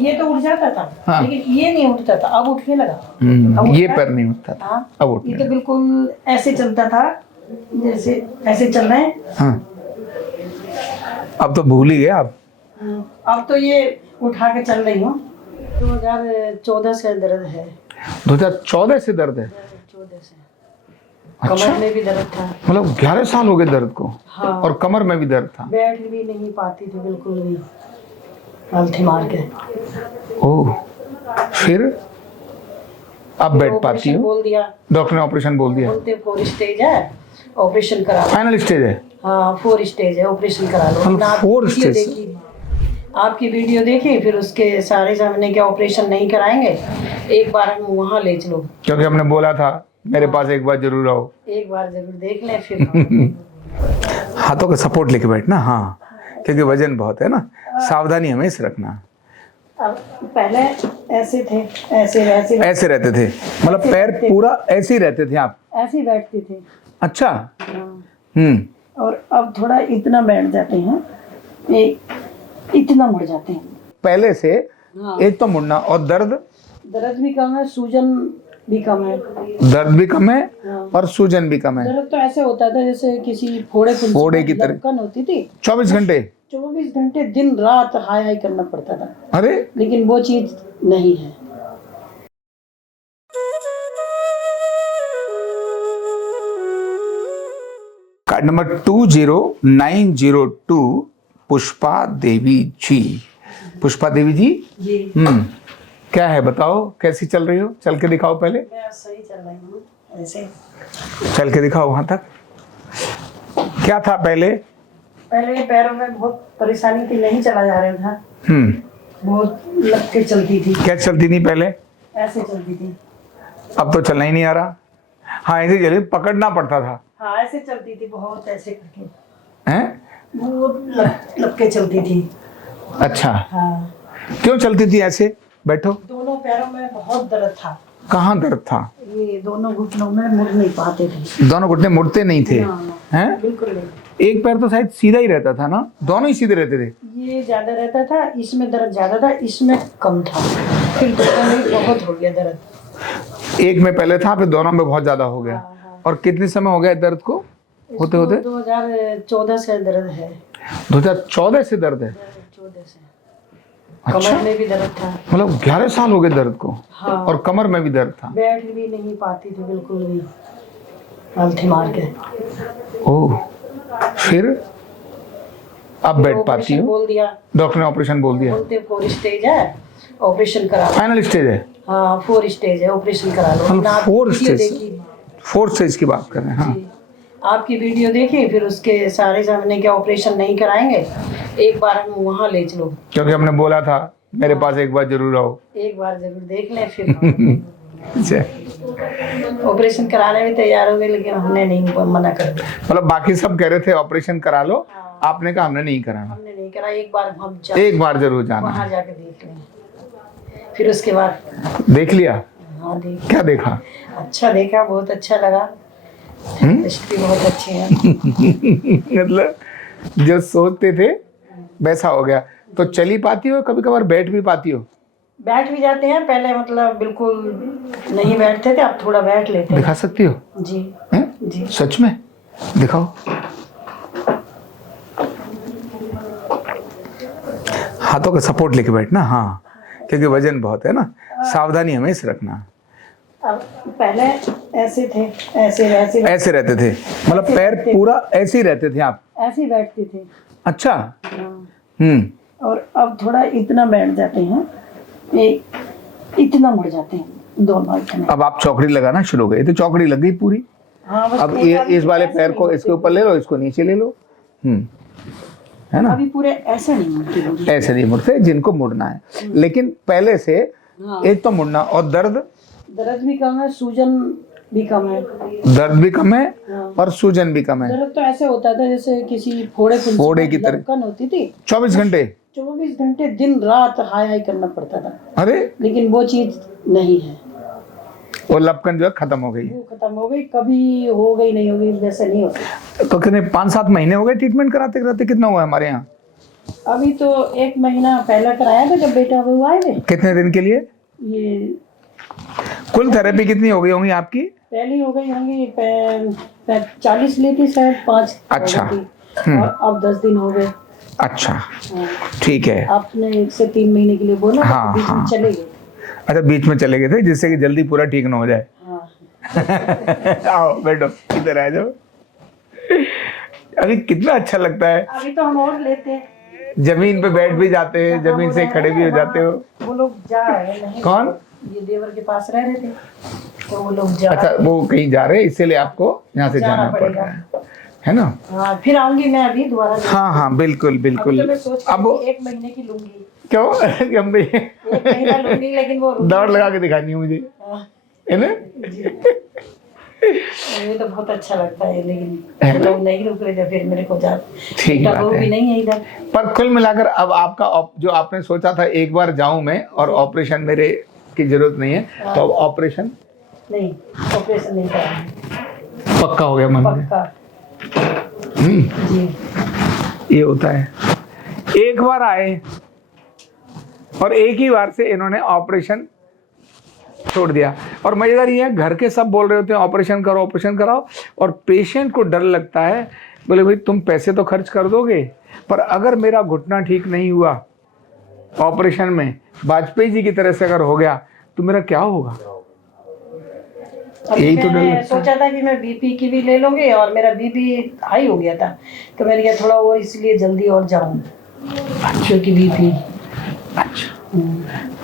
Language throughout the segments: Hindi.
ये तो उठ जाता था। हाँ। लेकिन ये नहीं उठता था, अब उठने लगा। अब ये उठता पैर नहीं उठता था। हाँ, अब उठने ये तो बिल्कुल ऐसे चलता था, जैसे ऐसे चल रहे हैं। हाँ। अब तो भूल ही गए आप। अब तो ये उठा के चल रही हूँ। 2014 से दर्द है। 2014 से दर्द है? 14 से अच्छा, कमर में भी दर्द था। मतलब 11 साल हो गए दर्द को। हाँ। और कमर में भी दर्द था। बैठ भी नहीं पाती थी बिल्कुल भी, पलथी मार के। ओह, फिर अब बैठ पाती ऑपरेशन हो? बोल दिया डॉक्टर ने ऑपरेशन बोल दिया? बोलते 4 स्टेज है, ऑपरेशन करा लो। फाइनल स्टेज है? हाँ 4 स्टेज है, ऑपरेशन करा लो। मतलब ना 4 वीडियो स्टेज? देखी, आपकी वीडियो देखी, फिर उसके सारे सामने के ऑपरेशन नहीं कराएंगे, एक बार हम वहाँ ले चलो। क्योंकि हमने बोला था मेरे पास एक बार जरूर आओ। एक बार जरूर देख लें फिर। हाथों का सपोर्ट लेके बैठना। हाँ, क्योंकि वजन बहुत है ना, सावधानी हमेशा रखना। अब पहले ऐसे थे, ऐसे ऐसे ऐसे रहते थे, मतलब पैर पूरा ऐसे ही रहते थे आप? ऐसे ही बैठते थे। अच्छा। हाँ। और अब थोड़ा इतना बैठ जाते हैं, इतना मुड़ जाते हैं पहले से। हाँ। एक तो मुड़ना, और दर्द? दर्द भी कम है, सूजन भी कम है। दर्द भी कम है हाँ। और सूजन भी कम है। दर्द तो ऐसे होता था जैसे किसी फोड़े की तरह लपकन होती थी। 24 घंटे? 24 घंटे दिन रात हाय हाय करना पड़ता था। अरे, लेकिन वो चीज नहीं है। कार्ड नंबर 20902, पुष्पा देवी जी। पुष्पा देवी जी, जी क्या है बताओ, कैसी चल रही हो? चल के दिखाओ पहले। मैं सही चल रही हूँ ऐसे। चल के दिखाओ वहां तक। क्या था पहले? पहले पैरों में बहुत परेशानी थी, नहीं चला जा रहा था। बहुत लग के चलती थी। क्या चलती थी पहले? ऐसे चलती थी। अब तो चलना ही नहीं आ रहा। हाँ, ऐसे चलिए, पकड़ना पड़ता था। हाँ ऐसे चलती थी, बहुत ऐसे करके। हैं? बहुत लग के चलती थी। अच्छा, हाँ। क्यों चलती थी ऐसे? बैठो। दोनों पैरों में बहुत दर्द था। कहाँ दर्द था? ये दोनों घुटनों में मुड़ नहीं पाते थे। दोनों घुटने मुड़ते नहीं थे? हाँ, हैं? बिल्कुल नहीं। एक पैर तो शायद सीधा ही रहता था ना? दोनों ही सीधे रहते थे? ये ज्यादा रहता था, इसमें दर्द ज्यादा था, इसमें कम था। फिर दोनों में बहुत हो गया दर्द। एक में पहले था, फिर दोनों में बहुत ज्यादा हो गया। हाँ। और कितने समय हो गया दर्द को होते होते? 2014 से दर्द है। 2014 से दर्द है? 14 से अच्छा, कमर में भी दर्द था। मतलब 11 साल हो गए दर्द को। हाँ। और कमर में भी दर्द था? बैठ भी नहीं पाती थी बिल्कुल भी, पलथी मार के। ओह, फिर अब बैठ पाती ऑपरेशन हो? बोल दिया डॉक्टर ने ऑपरेशन बोल दिया? बोलते 4 स्टेज है, ऑपरेशन करा लो। फाइनल स्टेज है? हाँ 4 स्टेज है, ऑपरेशन करा लो। मतलब ना 4 वीडियो स्टेज? देखी, 4 स्टेज की बात कर रहे हैं? हाँ। जी। आपकी वीडियो देखी, फिर उसके सारे सामने के ऑपरेशन नहीं कराएंगे, एक बार हम वहाँ ले चलो। क्योंकि हमने बोला था मेरे पास एक बार जरूर आओ। एक बार जरूर देख लें फिर। ऑपरेशन कराने में तैयार हो गए, लेकिन हमने नहीं, मना कर दिया। मतलब बाकी सब कह रहे थे ऑपरेशन करा लो, हाँ। आपने कहा हमने नहीं कराना। हमने नहीं करा, एक बार हम एक बार जरूर जाना। वहाँ जाके देख लें, फिर उसके बाद। देख लिया? हाँ देख। क्या देखा? अच्छा देखा, बहुत अच्छा लगा। टेस्ट भी बहुत अच्छे हैं। मतलब जो सोचते थे वैसा हो गया। तो चली पाती हो? कभी कभार बैठ भी पाती हो? बैठ भी जाते हैं, पहले मतलब बिल्कुल नहीं बैठते थे, अब थोड़ा बैठ लेते हैं। दिखा सकती हो? जी हैं? जी। सच में दिखाओ। हाथों का सपोर्ट लेके बैठना। हाँ, क्योंकि वजन बहुत है ना, सावधानी हमेशा रखना। अब पहले ऐसे थे, ऐसे ऐसे ऐसे रहते थे, मतलब पैर पूरा ऐसे ही रहते थे आप? ऐसे ही बैठते थे। अच्छा। हाँ। और अब थोड़ा इतना बैठ जाते हैं, इतना मुड़ जाते हैं दोनों इतने। अब आप चौकड़ी लगाना शुरू हो गए? तो चौकड़ी लग गई पूरी। हाँ, बस अब ये इस वाले पैर को इसके ऊपर ले लो, इसको नीचे ले लो। है ना? अभी पूरे ऐसे नहीं मुड़ते। ऐसे नहीं मुड़ते जिनको मुड़ना है, लेकिन पहले से। हाँ। एक तो मुड़ना, और दर्द? दर्द भी कम है, सूजन भी कम है। दर्द भी कम है हाँ। और सूजन भी कम है। दर्द तो ऐसे होता था जैसे किसी फोड़े की तरह लपकन होती थी। 24 घंटे? 24 घंटे दिन रात हाय हाय करना पड़ता था। अरे, लेकिन वो चीज नहीं है। वो लपकन जो है खत्म हो गई। वो खत्म हो गई, कभी हो गई नहीं होगी, वैसे नहीं होती। तो कितने 5-7 महीने हो गए ट्रीटमेंट कराते कराते? कितना हुआ हमारे यहाँ? अभी तो 1 महीना पहले कराया था जब बेटा हुआ है। कितने दिन के लिए? ये कुल थेरेपी कितनी हो गई होंगी आपकी? पहली हो गई होंगी 40 ली थी शायद, 5। अच्छा। और अब 10 दिन हो गए। अच्छा, ठीक है। आपने 1 से 3 महीने के लिए बोला। हाँ, बीच में हाँ। चले गए। अच्छा, बीच में चले गए थे जिससे कि जल्दी पूरा ठीक ना हो जाए। हाँ। आओ बैठो, इधर आ जाओ। अभी कितना अच्छा लगता है। अभी तो हम और लेते हैं, जमीन पे बैठ भी जाते हैं, जमीन से खड़े भी हो जाते हो। वो लोग जा रहे हैं। नहीं, कौन? ये देवर के पास रह रहे थे तो वो लोग जा। अच्छा, वो कहीं जा रहे हैं इसीलिए आपको यहाँ से जाना पड़ रहा है ना? हाँ, फिर आऊंगी मैं अभी दोबारा। हाँ हाँ, बिल्कुल बिल्कुल। तो मैं सोच अब 1 महीने की लूंगी। क्यों? हम भी 1 महीना लूंगी, लेकिन वो दौड़ लगा के दिखानी है मुझे, हाँ, है ना? मुझे तो बहुत अच्छा लगता है, लेकिन लोग नहीं रुक रहे थे, फिर मेरे को जा। ठीक बात वो है। भी नहीं है इधर। पर कुल मिलाकर अब आपका जो आपने सोचा था एक बार जाऊं मैं और ऑपरेशन मेरे की जरूरत नहीं है, तो अब ऑपरेशन नहीं, ऑपरेशन नहीं कराएंगे। पक्का हो गया मन में? पक्का जी। ये होता है, एक बार आए और एक ही बार से इन्होंने ऑपरेशन छोड़ दिया। और मजेदार ये है, घर के सब बोल रहे होते हैं ऑपरेशन करो, ऑपरेशन कराओ, और पेशेंट को डर लगता है। बोले भाई तुम पैसे तो खर्च कर दोगे, पर अगर मेरा घुटना ठीक नहीं हुआ ऑपरेशन में, वाजपेयी जी की तरह से अगर हो गया तो मेरा क्या होगा? यही तो डर लगता है। सोचा था कि मैं बीपी की भी ले लूंगी, और मेरा बीपी हाई हो गया था, तो मैंने कहा थोड़ा और इसलिए जल्दी और जाऊं, क्योंकि बीपी। अच्छा,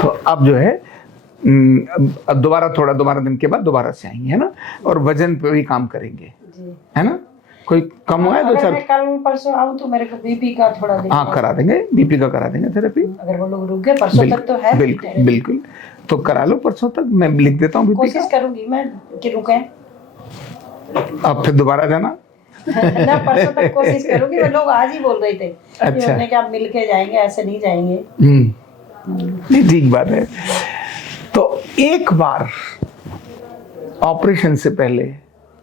तो अब जो है अब दोबारा दिन के बाद दोबारा से आएंगे, है ना? और वजन पे भी काम करेंगे, है ना? कोई कम हुआ है? अगर मैं कल परसों आऊं तो मेरे को बीपी का थोड़ा हाँ, करा देंगे, बीपी का करा देंगे थेरेपी। अगर वो लोग रुक गए परसों तक तो है। बिल्कुल बिल्कुल, तो करा लो परसों तक, मैं लिख देता हूँ बीपी का। कोशिश करूंगी मैं कि रुके। अब फिर दोबारा जाना। ना, परसों तक कोशिश करूंगी। वो लोग आज ही बोल रहे थे। अच्छा। उन्होंने कहा मिल के जाएंगे, ऐसे नहीं जाएंगे। नहीं, ठीक बात है। तो एक बार ऑपरेशन से पहले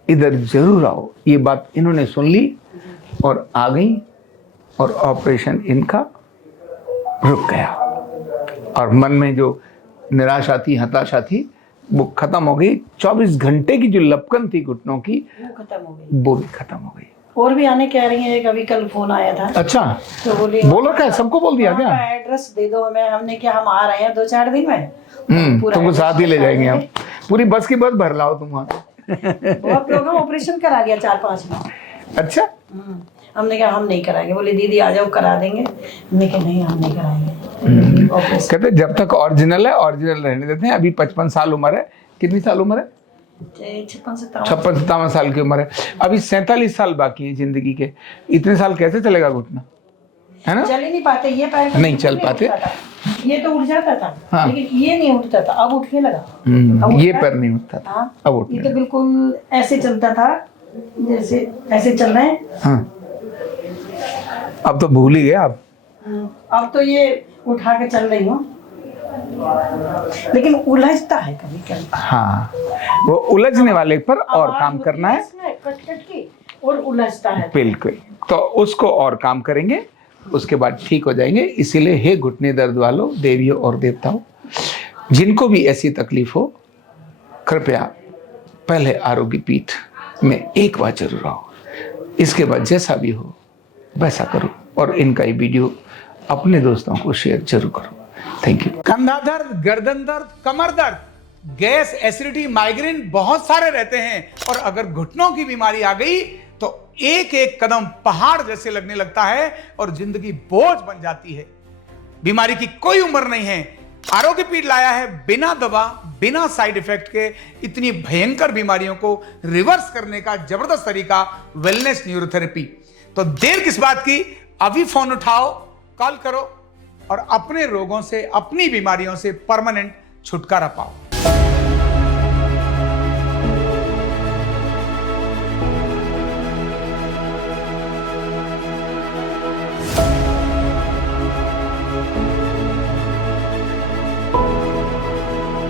इधर जरूर आओ। ये बात इन्होंने सुन ली और आ गई, और ऑपरेशन इनका रुक गया, और मन में जो निराशा थी, हताशा थी, वो खत्म हो गई। 24 घंटे की जो लपकन थी घुटनों की, वो खत्म हो गई। वो भी खत्म हो गई। और भी आने कह रही है, कभी कल फोन आया था। अच्छा, तो बोली बोल रखा है, सबको बोल दिया क्या? एड्रेस दे दो हमें। हमने क्या, हम आ रहे हैं 2-4 दिन में। तुमको साथ ही ले जाएंगे हम, पूरी बस की बस भर लाओ तुम वहाँ। बहुत लोग ऑपरेशन करा लिया 4-5 में। अच्छा, हमने कहा हम नहीं कराएंगे। बोले दीदी आ जाओ करा देंगे। हमने कहा नहीं, हम नहीं कराएंगे ऑपरेशन। कहते जब तक ओरिजिनल है ओरिजिनल रहने देते हैं। अभी 55 साल उम्र है। कितनी साल उम्र है? 56-57 साल की उम्र है। अभी 47 साल बाकी है जिंदगी के। इतने साल कैसे चलेगा घुटना, है ना? चल ही नहीं पाते, ये पैर नहीं चल पाते। ये तो उठ जाता था। हाँ। लेकिन ये नहीं उठता था, अब उठने लगा। ये पैर नहीं उठता था। हाँ, अब उठने ये तो बिल्कुल ऐसे चलता था, जैसे ऐसे चल रहे हैं। हाँ, अब तो भूल ही गए आप। अब तो ये उठा के चल रही हूँ, लेकिन उलझता है कभी कभी। हाँ, वो उलझने वाले पर और काम करना है। कट के और उलझता है। बिल्कुल, तो उसको और काम करेंगे, उसके बाद ठीक हो जाएंगे। इसीलिए हे घुटने दर्द वालों, देवियों और देवताओं, जिनको भी ऐसी तकलीफ हो, कृपया पहले आरोग्य पीठ में एक बार जरूर आओ। इसके बाद जैसा भी हो वैसा करो, और इनका ये वीडियो अपने दोस्तों को शेयर जरूर करो। Thank you. कंधा दर्द, गर्दन दर्द, कमर दर्द, गैस, एसिडिटी, माइग्रेन बहुत सारे रहते हैं, और अगर घुटनों की बीमारी आ गई तो एक एक कदम पहाड़ जैसे लगने लगता है और जिंदगी बोझ बन जाती है। बीमारी की कोई उम्र नहीं है। आरोग्य पीठ लाया है बिना दवा, बिना साइड इफेक्ट के इतनी भयंकर बीमारियों को रिवर्स करने का जबरदस्त तरीका, वेलनेस न्यूरोथेरेपी। तो देर किस बात की, अभी फोन उठाओ, कॉल करो और अपने रोगों से, अपनी बीमारियों से परमानेंट छुटकारा पाओ।